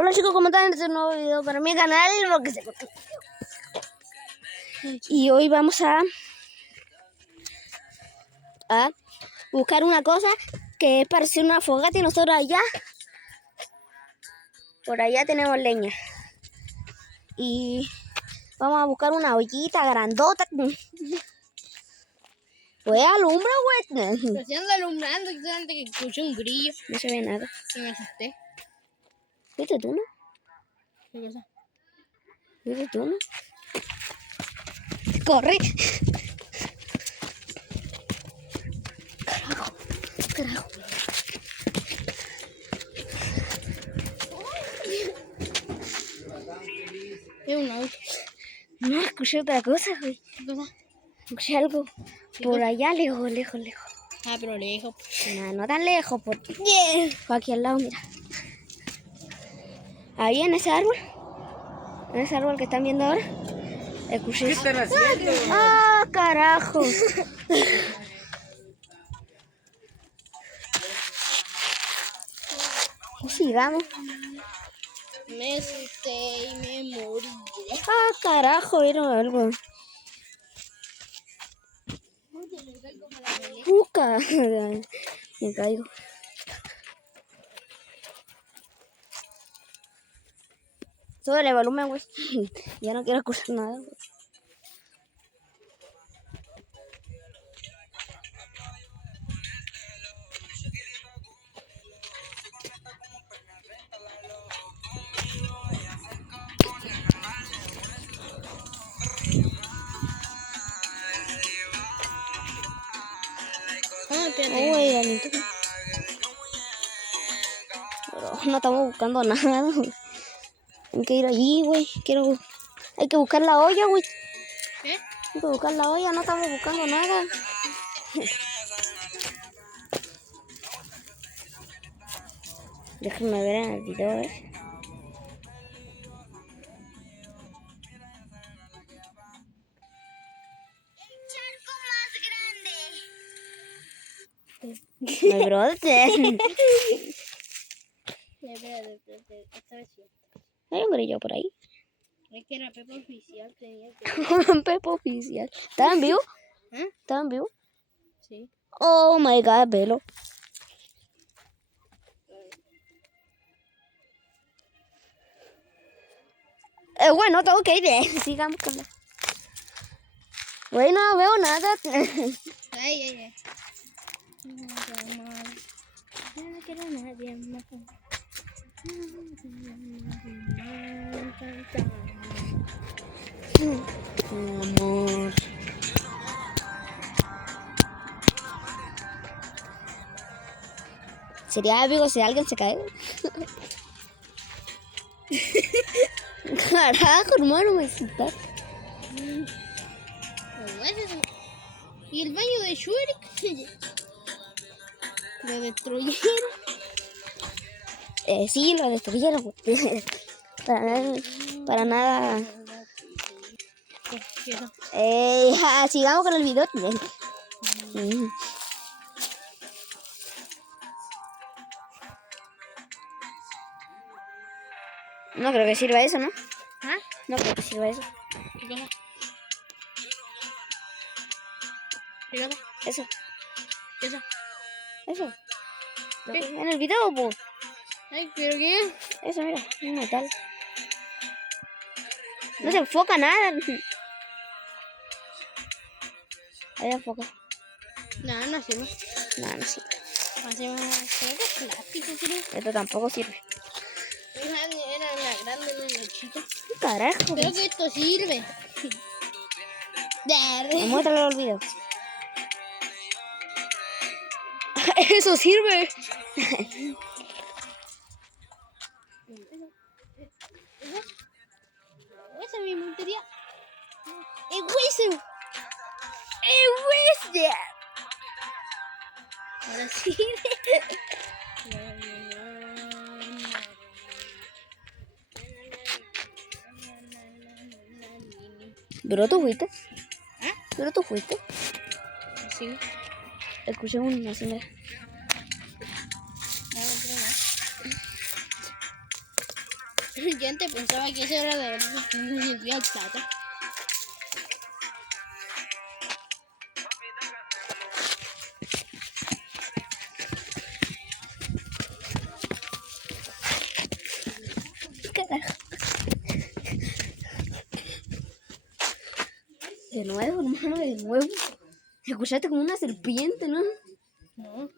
Hola chicos, ¿cómo están? Este es un nuevo video para mi canal porque se cortó. Y hoy vamos a buscar una cosa que parece una fogata y nosotros allá, por allá tenemos leña. Y vamos a buscar una ollita grandota. Pues alumbra, güey. Lo estoy alumbrando antes que escuché un grillo. No se ve nada. Se me asusté. ¿Viste tú, no? ¿Qué cosa? ¿Viste tú, no? ¡Corre! Carajo, carajo. Es una olla. No, escuché otra cosa, güey. ¿Qué cosa? Escuché algo por allá, lejos. Ah, pero lejos. No tan lejos, por aquí al lado, mira. Ahí en ese árbol que están viendo ahora, escuché. ¿Qué están haciendo? ¡Ah, carajo! Sigamos. Me asusté y me morí. ¡Ah, carajo! Vieron algo. ¡Puca! Me caigo. Sube el volumen, güey. Ya no quiero escuchar nada, güey. Ah, espérate. Oh, güey, la neta. Pero no estamos buscando nada, güey. Hay que ir allí, güey. Hay que buscar la olla, güey. ¿Qué? Hay que buscar la olla, no estamos buscando nada. Déjenme ver en el video, My brother. Espérate. Esta vez sí. Hay un grillo por ahí. Es que era Pepa Oficial. Tenía que... Pepo oficial. ¿Estaban vivos? ¿Eh? ¿Estaban vivos? Sí. Oh my god, velo. Bueno, tengo que ir. Sigamos con la... Güey, no veo nada. Ay. No quiero a nadie más. Amor. Sería épico si alguien se cae. Carajo, hermano, me insultaste. ¿Y el baño de Shrek? Lo destruyeron. Sí, lo destruyeron, güey. Para nada. Sigamos con el video. No creo que sirva eso, ¿no? ¿Ah? No creo que sirva eso. ¿Qué cosa? ¿Qué cosa? Eso. ¿Qué cosa? Eso. Lo ¿Qué? que- En el video, pues. Ay, ¿pero qué? Eso, mira, es metal. No se enfoca nada. Ahí enfoca. No, no sirve. No sirve. Hacemos plástico, creo. Esto tampoco sirve. Era la grande, no la chica. ¿Qué carajo? Creo que esto sirve. Muéstralo el video. Eso sirve. Esa es mi montería. ¡Es hueso! Ahora sirve. ¿Pero tú fuiste? ¿Eh? ¿Pero tú fuiste? Sí. Escuché una señora. Yo antes pensaba que eso era de el plata. Carajo. De nuevo, hermano, de nuevo. Escuchaste como una serpiente, ¿no? No.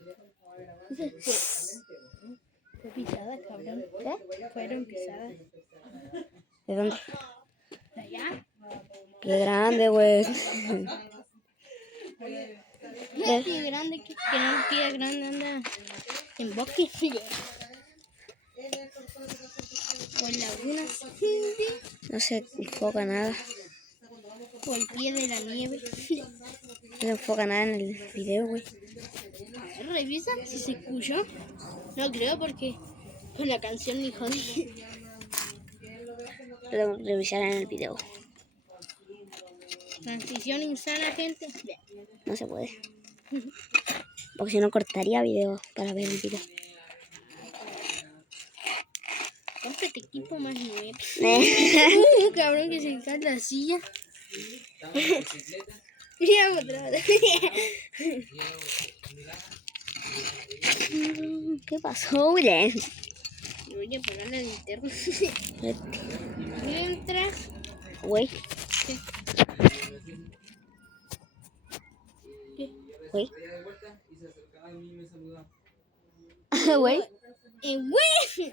Fue pisada, cabrón. ¿Qué? Fueron pisadas. ¿De dónde? ¿De allá? Qué grande, güey. El pie grande que no el pie grande anda en bosque. O en lagunas. No se enfoca nada. O el pie de la nieve. No se enfoca nada en el video, güey. A ver, revisa si se escuchó. No creo porque con la canción ni jodí. Pero revisar en el video. Transición insana, gente. Bien. No se puede. Porque si no cortaría video para ver el video. Cómprate equipo más nuevo. Cabrón que se cae la silla. Mira otra vez. ¿Qué pasó, güey? Voy a apagar la linterna. Mientras. Güey. ¿Qué? Güey. Güey. Güey.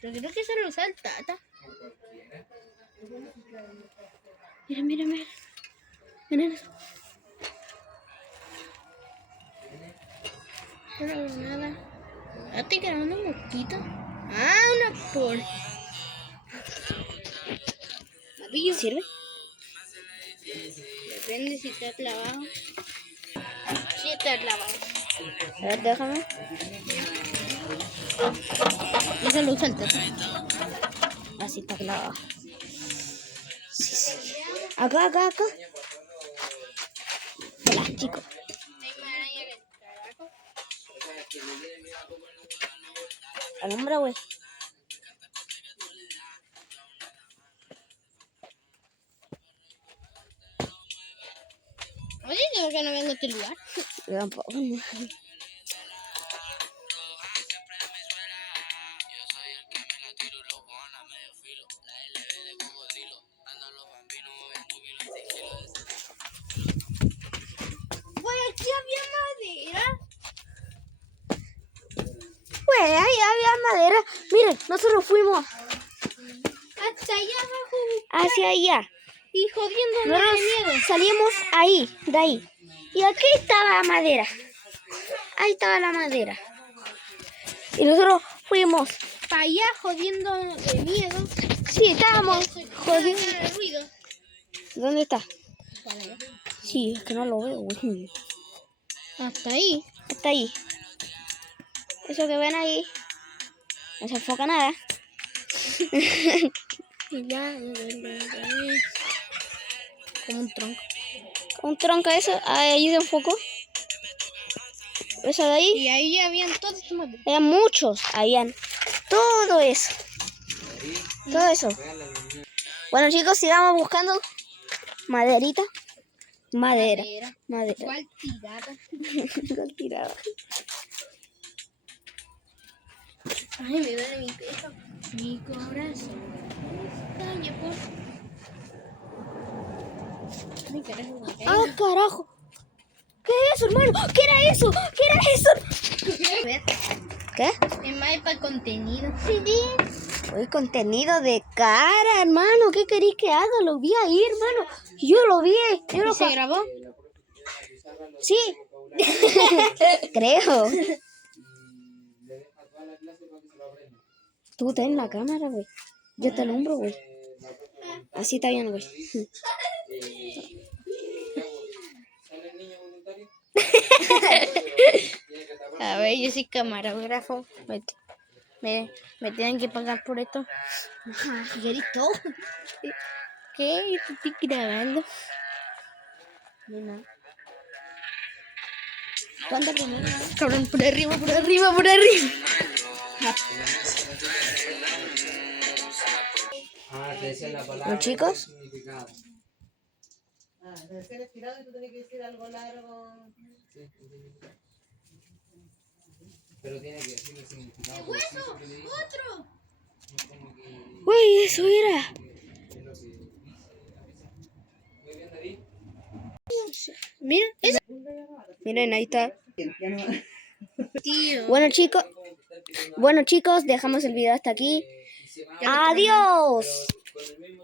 Pero creo que eso lo usa el Tata. Mira, mira, mira. Mira eso. No hago nada. Ah, estoy grabando un mosquito. Ah, una por. Pabillo. ¿Sirve? Depende si está clavado. Sí está clavado. A ver, déjame. Eso lo usa el Tata. Así está clavado. Sí, sí. Acá, acá, acá. Plástico. Alumbra, güey. Oye, yo que no vengo a este lugar. Yo tampoco. Güey, aquí había madera. Güey, ahí había madera. Miren, nosotros fuimos Hasta allá abajo. hacia allá. Y jodiendo de Nosotros miedo. salimos ahí, de ahí. Y aquí estaba la madera. Ahí estaba la madera. Y nosotros fuimos. Para allá jodiendo de miedo. Sí, estábamos jodiendo. El ruido. ¿Dónde está? Para allá. Sí, es que no lo veo, güey. Hasta ahí. Está ahí. Eso que ven ahí. No se enfoca nada. Y ya. Como un tronco. Un tronco eso. Ahí se enfocó. Eso de ahí. Y ahí ya habían todos estos materiales. Habían muchos. Habían todo eso. Todo eso. Bueno, chicos, sigamos buscando maderita. Madera. Madera. ¿Cuál tirada? ¿Cuál tirada? Ay, me duele mi pecho. Mi corazón. Calla, por. Ay, carajo. ¡Ah, carajo! ¿Qué es eso, hermano? ¿Qué era eso? ¿Qué era eso? A ver, ¿Qué? es más para el contenido. Hoy contenido de cara, hermano. ¿Qué queréis que haga? Lo vi ahí, hermano. Yo lo vi. Yo lo ¿Y se grabó? Sí. Creo. Tú ten la cámara, güey. Yo te alumbro, güey. Así está bien, güey. A ver, yo soy camarógrafo. Me tienen que pagar por esto. ¿Queréis todo? ¿Qué? Te estoy grabando. Nena. ¿Cuánto primero? Cabrón, por arriba, por arriba, por arriba. te decían la palabra. Bueno, chicos. y el significado. Debe ser estirado y tú tienes que decir algo largo. Sí, pero tiene que decir el significado. ¡Hueso! ¡Otro! Uy, eso era. Muy bien, David. Miren, miren, ahí está. Tío. Bueno chicos, dejamos el video hasta aquí. Adiós. Con el mismo